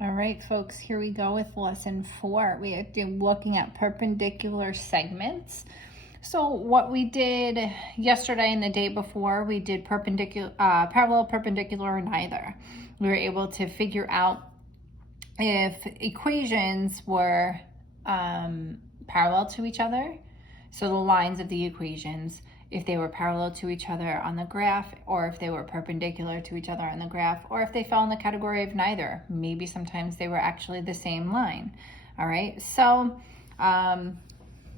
All right, folks, here we go with lesson 4. We are looking at perpendicular segments. So what we did yesterday and the day before, we did parallel, perpendicular, or neither. We were able to figure out if equations were parallel to each other, so the lines of the equations, if they were parallel to each other on the graph, or if they were perpendicular to each other on the graph, or if they fell in the category of neither. Maybe sometimes they were actually the same line. All right, so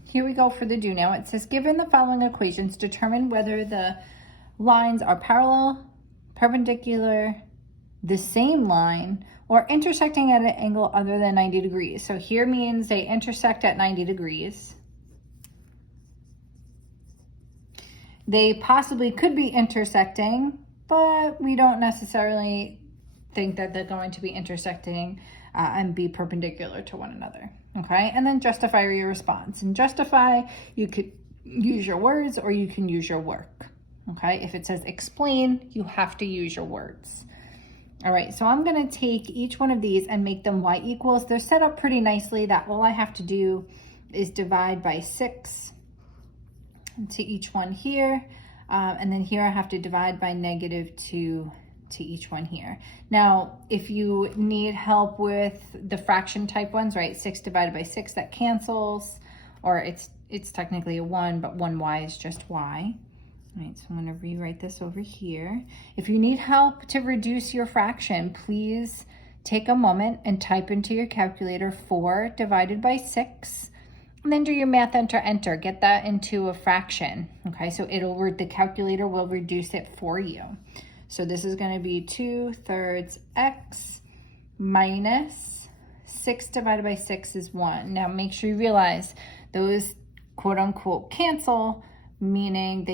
here we go for the do now. It says, given the following equations, determine whether the lines are parallel, perpendicular, the same line, or intersecting at an angle other than 90 degrees. So here means they intersect at 90 degrees. They possibly could be intersecting, but we don't necessarily think that they're going to be intersecting and be perpendicular to one another. Okay, and then justify your response. And justify, you could use your words or you can use your work. Okay, if it says explain, you have to use your words. All right, so I'm gonna take each one of these and make them y equals. They're set up pretty nicely that all I have to do is divide by 6 to each one here. And then here I have to divide by -2 to each one here. Now, if you need help with the fraction type ones, right? 6 divided by 6, that cancels, or it's technically a 1, but 1y is just y. All right, so I'm gonna rewrite this over here. If you need help to reduce your fraction, please take a moment and type into your calculator 4 divided by 6. And then do your math, enter, get that into a fraction. Okay, so the calculator will reduce it for you. So this is gonna be 2/3 x minus 6 divided by 6 is 1. Now make sure you realize those quote unquote cancel, meaning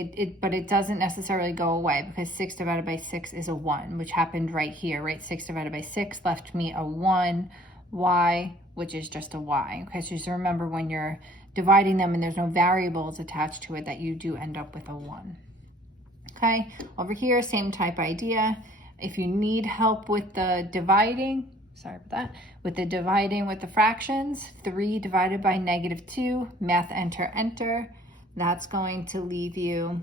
but it doesn't necessarily go away because 6 divided by 6 is a 1, which happened right here, right? 6 divided by 6 left me a 1y, which is just a y. Okay, so just remember when you're dividing them and there's no variables attached to it that you do end up with a 1. Okay, over here, same type idea. If you need help with the dividing, sorry about that, with the dividing with the fractions, 3 divided by -2, math, enter. That's going to leave you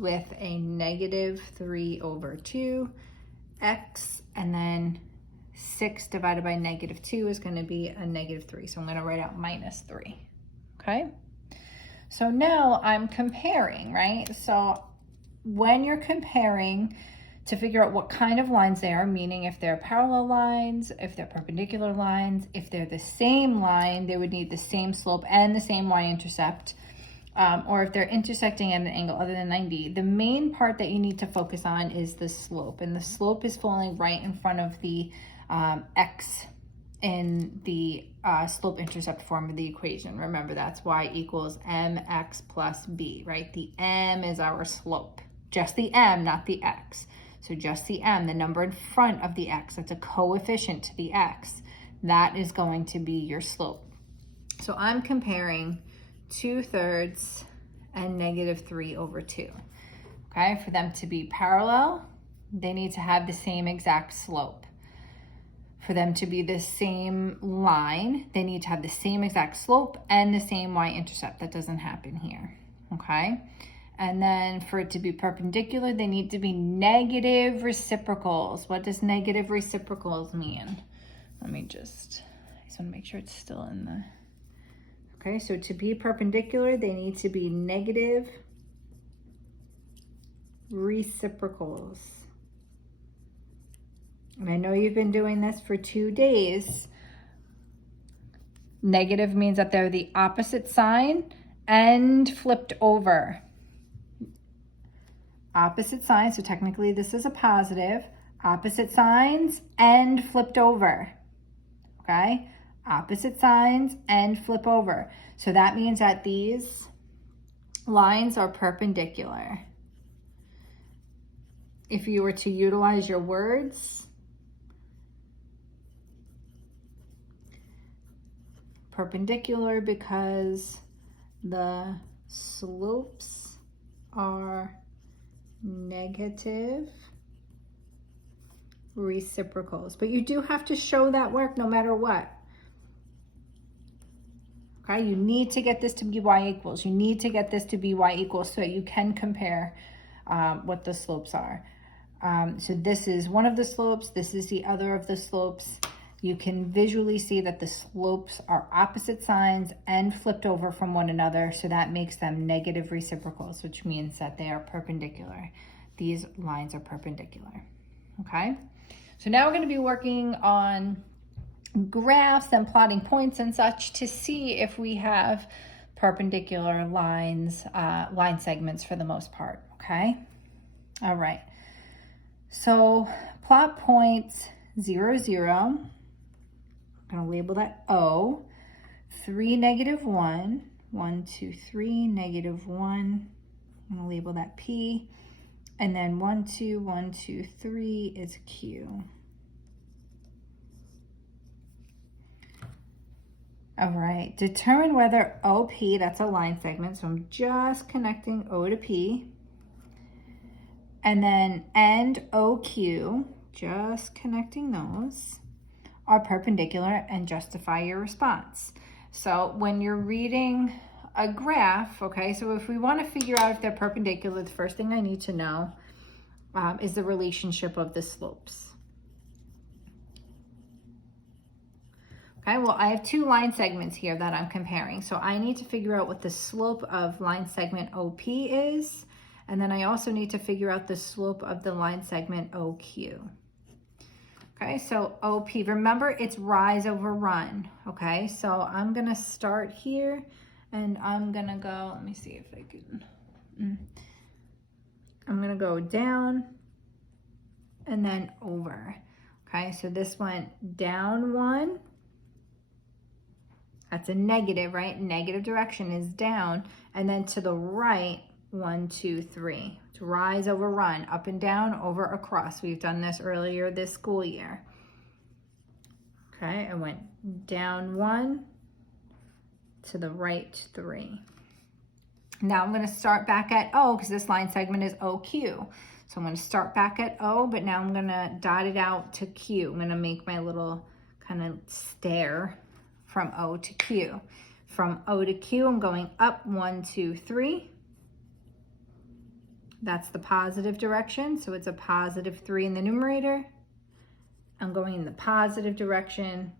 with a -3/2 x, and then 6 divided by -2 is going to be a -3. So I'm going to write out -3. Okay. So now I'm comparing, right? So when you're comparing to figure out what kind of lines they are, meaning if they're parallel lines, if they're perpendicular lines, if they're the same line, they would need the same slope and the same y-intercept. Or if they're intersecting at an angle other than 90, the main part that you need to focus on is the slope. And the slope is falling right in front of the x in the slope-intercept form of the equation. Remember, that's y equals mx plus b, right? The m is our slope. Just the m, not the x. So just the m, the number in front of the x, that's a coefficient to the x. That is going to be your slope. So I'm comparing 2/3 and -3/2. Okay, for them to be parallel, they need to have the same exact slope. For them to be the same line, they need to have the same exact slope and the same y-intercept. That doesn't happen here, okay? And then for it to be perpendicular, they need to be negative reciprocals. What does negative reciprocals mean? I just want to make sure it's still in the... Okay, so to be perpendicular, they need to be negative reciprocals. And I know you've been doing this for 2 days. Negative means that they're the opposite sign and flipped over. Opposite signs, so technically this is a positive. Opposite signs and flipped over, okay? Opposite signs and flip over. So that means that these lines are perpendicular. If you were to utilize your words, perpendicular because the slopes are negative reciprocals. But you do have to show that work no matter what. Okay, you need to get this to be y equals. You need to get this to be y equals so that you can compare what the slopes are. So this is one of the slopes. This is the other of the slopes. You can visually see that the slopes are opposite signs and flipped over from one another. So that makes them negative reciprocals, which means that they are perpendicular. These lines are perpendicular. Okay, so now we're going to be working on graphs and plotting points and such to see if we have perpendicular lines, line segments for the most part, okay? All right, so plot points 0, 0. I'm gonna label that O, 3, -1, 1, 2, 3, -1. I'm gonna label that P, and then 1, 2, 1, 2, 3 is Q. All right, determine whether OP, that's a line segment, so I'm just connecting O to P. And then and OQ, just connecting those, are perpendicular and justify your response. So when you're reading a graph, okay, so if we want to figure out if they're perpendicular, the first thing I need to know is the relationship of the slopes. Okay, well, I have two line segments here that I'm comparing. So I need to figure out what the slope of line segment OP is. And then I also need to figure out the slope of the line segment OQ. Okay, so OP, remember it's rise over run. Okay, so I'm going to start here and I'm going to go, let me see if I can, I'm going to go down and then over. Okay, so this went down 1. That's a negative, right? Negative direction is down. And then to the right, 1, 2, 3. It's rise over run, up and down, over, across. We've done this earlier this school year. Okay, I went down 1, to the right 3. Now I'm going to start back at O because this line segment is OQ. So I'm going to start back at O, but now I'm going to dot it out to Q. I'm going to make my little kind of stair from O to Q. From O to Q, I'm going up 1, 2, 3. That's the positive direction, so it's a positive 3 in the numerator. I'm going in the positive direction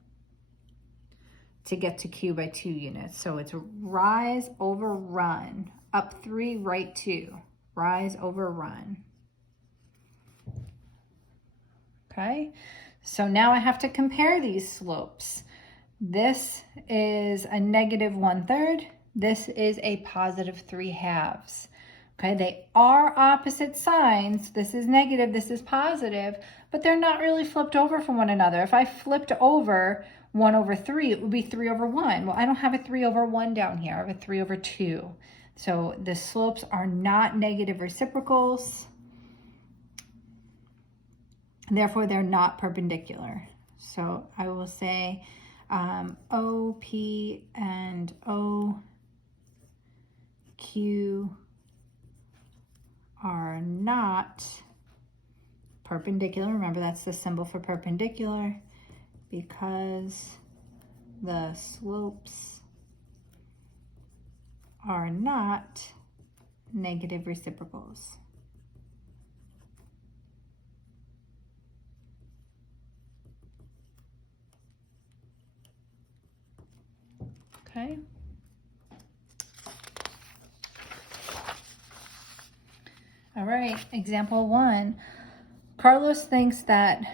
to get to Q by 2 units. So it's rise over run, up 3, right 2, rise over run. Okay, so now I have to compare these slopes. This is a -1/3. This is a positive 3/2. Okay, they are opposite signs. This is negative, this is positive, but they're not really flipped over from one another. If I flipped over 1/3, it would be 3/1. Well, I don't have a 3/1 down here. I have a 3/2. So the slopes are not negative reciprocals. Therefore, they're not perpendicular. So I will say OP and OQ are not perpendicular. Remember, that's the symbol for perpendicular because the slopes are not negative reciprocals. Okay. All right, example 1. Carlos thinks that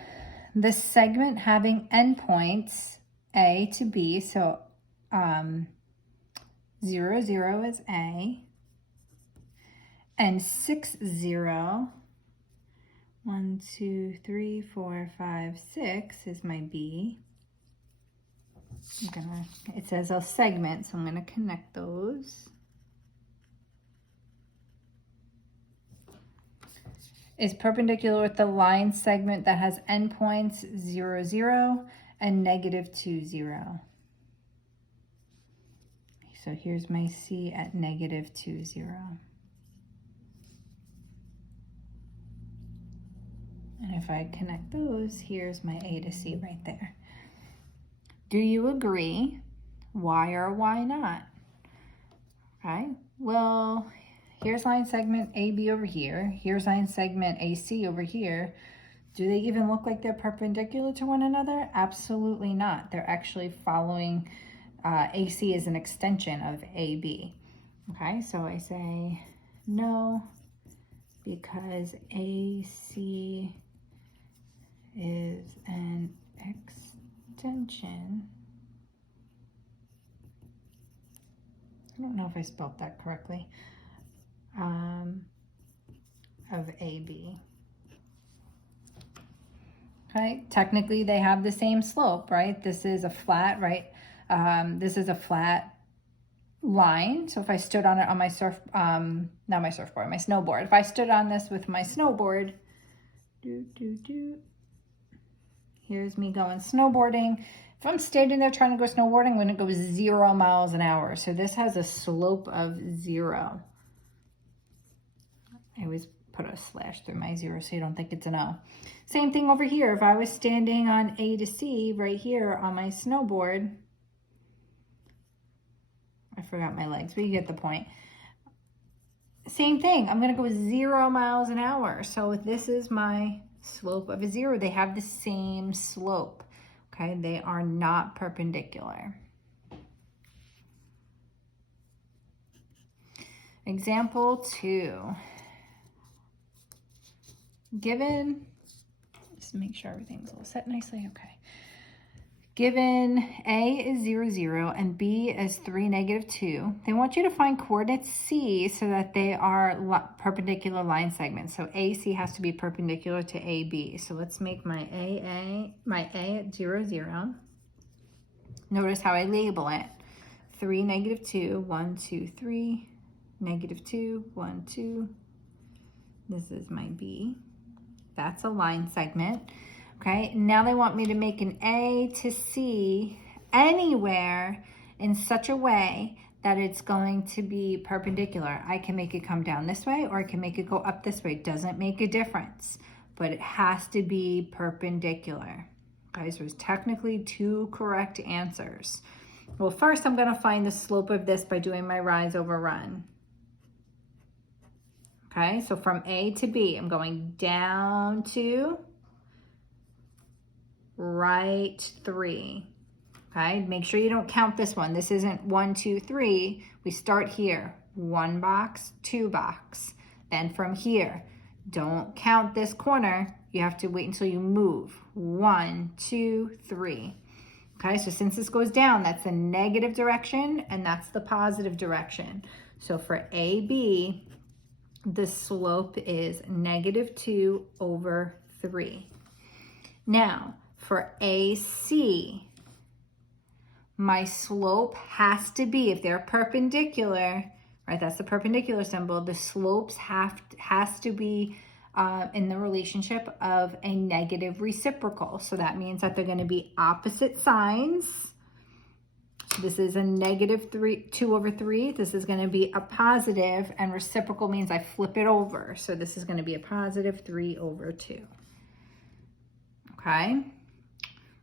the segment having endpoints A to B, so 0, 0 is A, and 6, 0, 1, 2, 3, 4, 5, 6 is my B. It says a segment, so I'm gonna connect those. Is perpendicular with the line segment that has endpoints 0, 0 and -2, 0. So here's my C at -2, 0. And if I connect those, here's my A to C right there. Do you agree? Why or why not? Okay, well, here's line segment AB over here. Here's line segment AC over here. Do they even look like they're perpendicular to one another? Absolutely not. They're actually following, AC is an extension of AB. Okay, so I say no, because AC is an extension. I don't know if I spelled that correctly, of AB. Okay, technically they have the same slope, right? This is a flat, right? This is a flat line. So if I stood on it on my not my surfboard, my snowboard. If I stood on this with my snowboard, here's me going snowboarding. If I'm standing there trying to go snowboarding, I'm going to go 0 miles an hour. So this has a slope of 0. I always put a slash through my 0 so you don't think it's an O. Same thing over here. If I was standing on A to C right here on my snowboard, I forgot my legs, but you get the point. Same thing. I'm going to go 0 miles an hour. So this is my slope of a 0. They have the same slope. Okay, they are not perpendicular. Example 2. Given, just make sure everything's all set nicely. Okay. Given A is 0, 0 and B is 3, -2, they want you to find coordinates C so that they are perpendicular line segments. So AC has to be perpendicular to AB. So let's make my A at 0, 0. Notice how I label it. 3, -2, 1, 2, 3, -2, 1, 2. This is my B. That's a line segment. Okay, now they want me to make an A to C anywhere in such a way that it's going to be perpendicular. I can make it come down this way or I can make it go up this way. It doesn't make a difference, but it has to be perpendicular. Okay, so there's technically 2 correct answers. Well, first I'm going to find the slope of this by doing my rise over run. Okay, so from A to B, I'm going down to right 3. Okay, make sure you don't count this one. This isn't 1, 2, 3. We start here, 1 box, 2 box. Then from here, don't count this corner. You have to wait until you move. 1, 2, 3. Okay, so since this goes down, that's the negative direction and that's the positive direction. So for AB, the slope is -2 over 3. Now, for AC, my slope has to be, if they're perpendicular, right, that's the perpendicular symbol, the slopes has to be in the relationship of a negative reciprocal. So that means that they're going to be opposite signs. So this is a -2 over 3. This is going to be a positive, and reciprocal means I flip it over. So this is going to be a +3 over 2. Okay.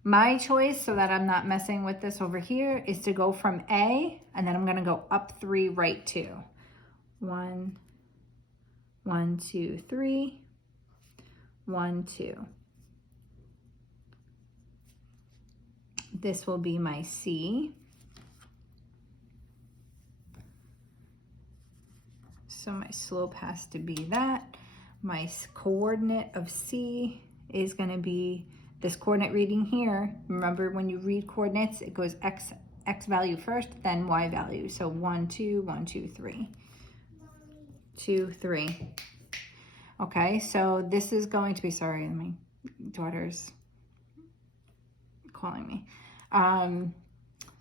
My choice, so that I'm not messing with this over here, is to go from A, and then I'm going to go up 3, right 2. 1, 1, 2, 3, 1, 2. This will be my C. So my slope has to be that. My coordinate of C is going to be this coordinate reading here. Remember, when you read coordinates, it goes x value first, then y value. So 1, 2, 1, 2, 3. 2, 3. Okay, so this is going to be, sorry, my daughter's calling me.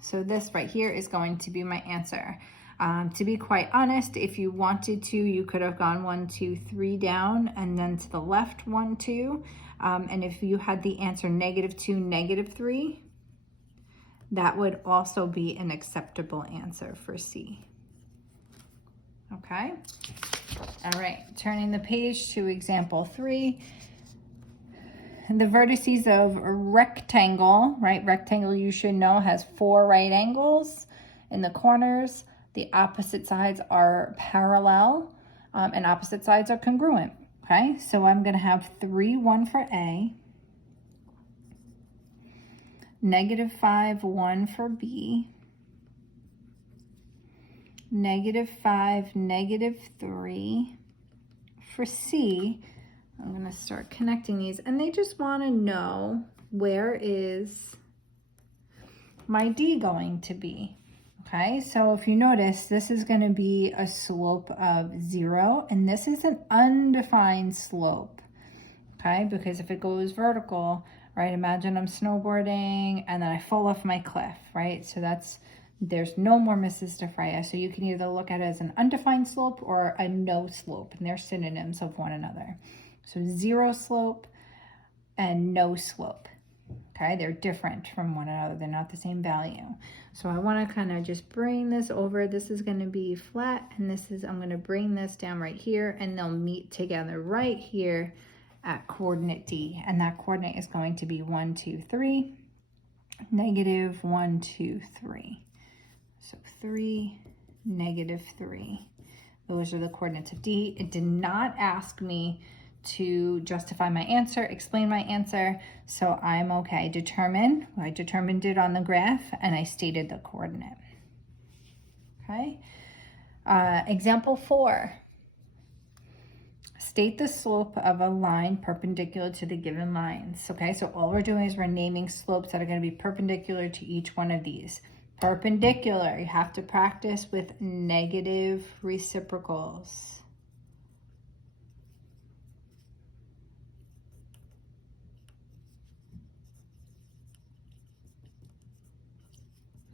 So this right here is going to be my answer. To be quite honest, if you wanted to, you could have gone 1, 2, 3 down and then to the left 1, 2. And if you had the answer -2, -3, that would also be an acceptable answer for C. Okay. All right, turning the page to example 3. the vertices of a rectangle, right? Rectangle, you should know, has 4 right angles in the corners. The opposite sides are parallel, and opposite sides are congruent, okay? So I'm gonna have 3, 1 for A, -5, 1 for B, -5, -3 for C. I'm gonna start connecting these, and they just wanna know, where is my D going to be? Okay, so if you notice, this is gonna be a slope of 0, and this is an undefined slope, okay? Because if it goes vertical, right, imagine I'm snowboarding and then I fall off my cliff, right? So there's no more Mrs. DeFreya. So you can either look at it as an undefined slope or a no slope, and they're synonyms of one another. So 0 slope and no slope, okay? They're different from one another. They're not the same value. So I wanna kind of just bring this over. This is gonna be flat, and I'm gonna bring this down right here, and they'll meet together right here at coordinate D. And that coordinate is going to be 1, 2, 3, -1, 2, 3. So 3, -3. Those are the coordinates of D. It did not ask me to justify my answer, explain my answer, so I'm okay. Determine, I determined it on the graph, and I stated the coordinate. Okay. Example 4. State the slope of a line perpendicular to the given lines. Okay, so all we're doing is we're naming slopes that are going to be perpendicular to each one of these. Perpendicular, you have to practice with negative reciprocals.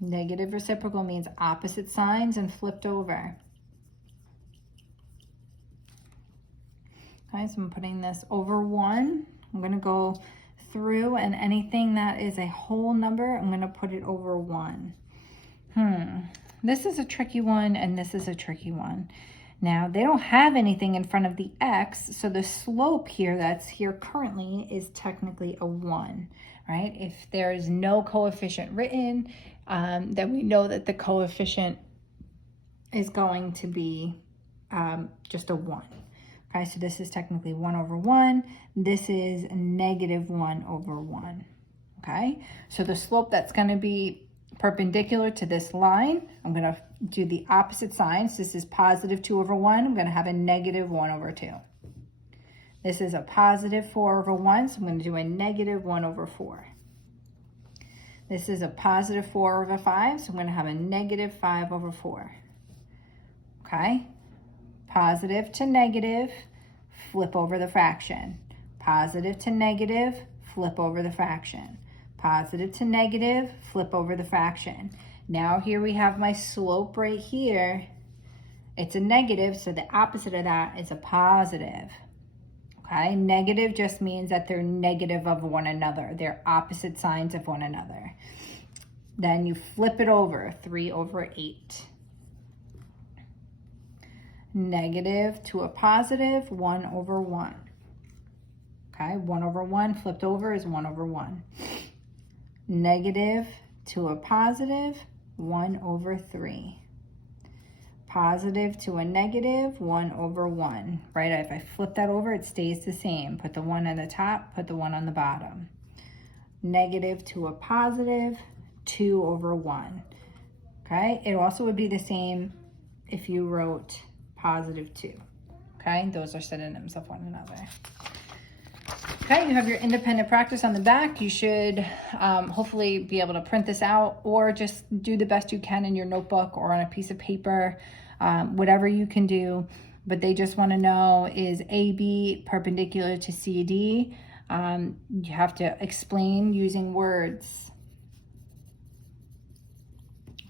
Negative reciprocal means opposite signs and flipped over. Okay, so I'm putting this over 1. I'm going to go through, and anything that is a whole number, I'm going to put it over 1. This is a tricky one, and this is a tricky one. Now, they don't have anything in front of the x, so the slope here that's here currently is technically a 1, right? If there is no coefficient written, then we know that the coefficient is going to be just a 1. Okay, so this is technically 1 over 1. This is -1 over 1. Okay, so the slope that's going to be perpendicular to this line, I'm going to do the opposite signs. This is +2 over 1. I'm going to have a -1 over 2. This is a +4 over 1, so I'm going to do a -1 over 4. This is a +4 over 5, so I'm going to have a -5 over 4. Okay, positive to negative, flip over the fraction. Positive to negative, flip over the fraction. Positive to negative, flip over the fraction. Now here we have my slope right here. It's a negative, so the opposite of that is a positive. Okay, negative just means that they're negative of one another. They're opposite signs of one another. Then you flip it over, 3 over 8. Negative to a positive, 1 over 1. Okay, 1 over 1 flipped over is 1 over 1. Negative to a positive, 1 over 3. Positive to a negative, 1 over 1. Right, if I flip that over, it stays the same. Put the 1 on the top, put the 1 on the bottom. Negative to a positive, 2 over 1. Okay, it also would be the same if you wrote +2. Okay, those are synonyms of one another. Okay, you have your independent practice on the back. You should hopefully be able to print this out, or just do the best you can in your notebook or on a piece of paper, whatever you can do. But they just want to know, is AB perpendicular to CD? You have to explain using words.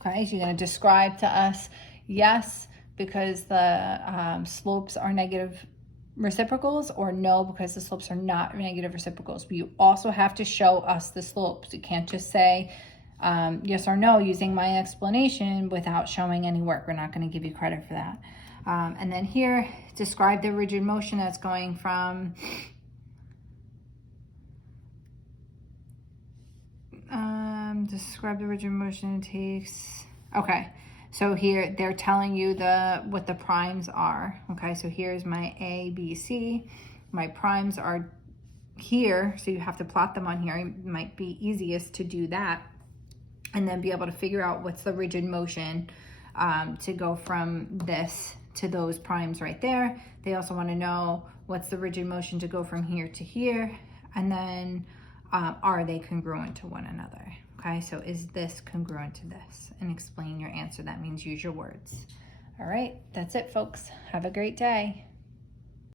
Okay, so you're going to describe to us, yes, because the slopes are negative reciprocals, or no, because the slopes are not negative reciprocals. But you also have to show us the slopes. You can't just say yes or no using my explanation without showing any work. We're not going to give you credit for that. And then here, describe the rigid motion that's going from Describe the rigid motion it takes. Okay, so here they're telling you what the primes are. Okay, so here's my A, B, C. My primes are here, so you have to plot them on here. It might be easiest to do that and then be able to figure out what's the rigid motion to go from this to those primes right there. They also want to know what's the rigid motion to go from here to here, and then are they congruent to one another? Okay, so is this congruent to this? And explain your answer. That means use your words. All right, that's it, folks. Have a great day.